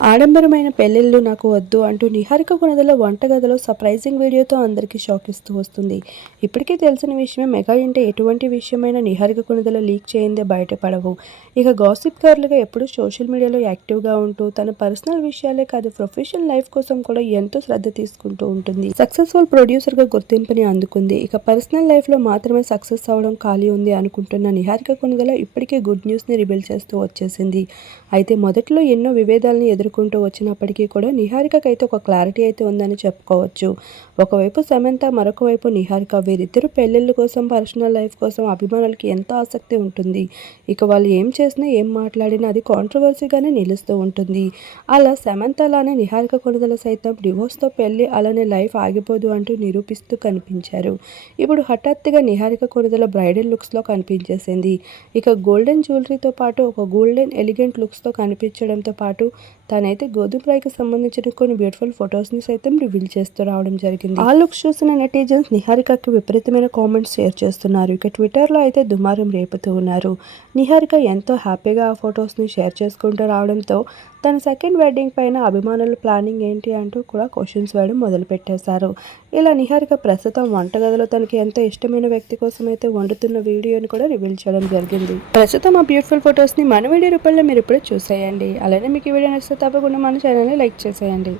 ఆడంబరమైన పెళ్లిళ్ళు నాకు వద్దు అంటూ నిహారిక కొణిదెల వంటగదిలో సర్ప్రైజింగ్ వీడియోతో అందరికీ షాక్ ఇస్తూ వస్తుంది. ఇప్పటికీ తెలిసిన విషయమే, మెగా ఇంటి ఎటువంటి విషయమైనా నిహారిక కొణిదెల లీక్ చేయిందే బయటపడవు. ఇక గాసిప్ గర్ల్గా ఎప్పుడూ సోషల్ మీడియాలో యాక్టివ్గా ఉంటూ తన పర్సనల్ విషయాలే కాదు ప్రొఫెషనల్ లైఫ్ కోసం కూడా ఎంతో శ్రద్ధ తీసుకుంటూ ఉంటుంది. సక్సెస్ఫుల్ ప్రొడ్యూసర్గా గుర్తింపుని అందుకుంది. ఇక పర్సనల్ లైఫ్లో మాత్రమే సక్సెస్ అవ్వడం ఖాళీ ఉంది అనుకుంటున్న నిహారిక కొణిదెల ఇప్పటికే గుడ్ న్యూస్ని రివీల్ చేస్తూ వచ్చేసింది. అయితే మొదట్లో ఎన్నో విభేదాలను ఎదుర్కొంటూ వచ్చినప్పటికీ కూడా నిహారికకైతే ఒక క్లారిటీ అయితే ఉందని చెప్పుకోవచ్చు. ఒకవైపు సమంత, మరొక వైపు నిహారిక, వీరిద్దరూ పెళ్లిళ్ళ కోసం, పర్సనల్ లైఫ్ కోసం అభిమానులకి ఎంతో ఆసక్తి ఉంటుంది. ఇక వాళ్ళు ఏం చేసినా, ఏం మాట్లాడినా అది కాంట్రవర్సీగానే నిలుస్తూ ఉంటుంది. అలా సమంత లానే నిహారిక కొణిదెల సైతం డివోర్స్తో పెళ్లి అలానే లైఫ్ ఆగిపోదు అంటూ నిరూపిస్తూ కనిపించారు. ఇప్పుడు హఠాత్తుగా నిహారిక కొణిదెల బ్రైడల్ లుక్స్లో కనిపించేసింది. ఇక గోల్డెన్ జ్యువెలరీతో పాటు ఒక గోల్డెన్ ఎలిగెంట్ లుక్స్తో కనిపించడంతో పాటు తనైతే గోధుమ రాయికి సంబంధించిన కొన్ని బ్యూటిఫుల్ ఫొటోస్ని సైతం రివీల్ చేస్తూ రావడం జరిగింది. ఆ లుక్స్ చూసిన నెటిజన్స్ నిహారికకి విపరీతమైన కామెంట్స్ షేర్ చేస్తున్నారు. ఇక ట్విట్టర్లో అయితే దుమారం రేపుతూ ఉన్నారు. నిహారిక ఎంతో హ్యాపీగా ఆ ఫొటోస్ని షేర్ చేసుకుంటూ రావడంతో తన సెకండ్ వెడ్డింగ్ పైన అభిమానుల ప్లానింగ్ ఏంటి అంటూ కూడా క్వశ్చన్స్ వేయడం మొదలుపెట్టేశారు. ఇలా నిహారిక ప్రస్తుతం వంటగదిలో తనకి ఎంతో ఇష్టమైన వ్యక్తి కోసం అయితే వండుతున్న వీడియోని కూడా రివీల్ చేయడం జరిగింది. ప్రస్తుతం ఆ బ్యూటిఫుల్ ఫొటోస్ని మన వీడియో రూపంలో మీరు ఇప్పుడే చూసేయండి. అలానే మీకు ఈ వీడియో నచ్చితే తప్పకుండా మన ఛానల్ని లైక్ చేసేయండి.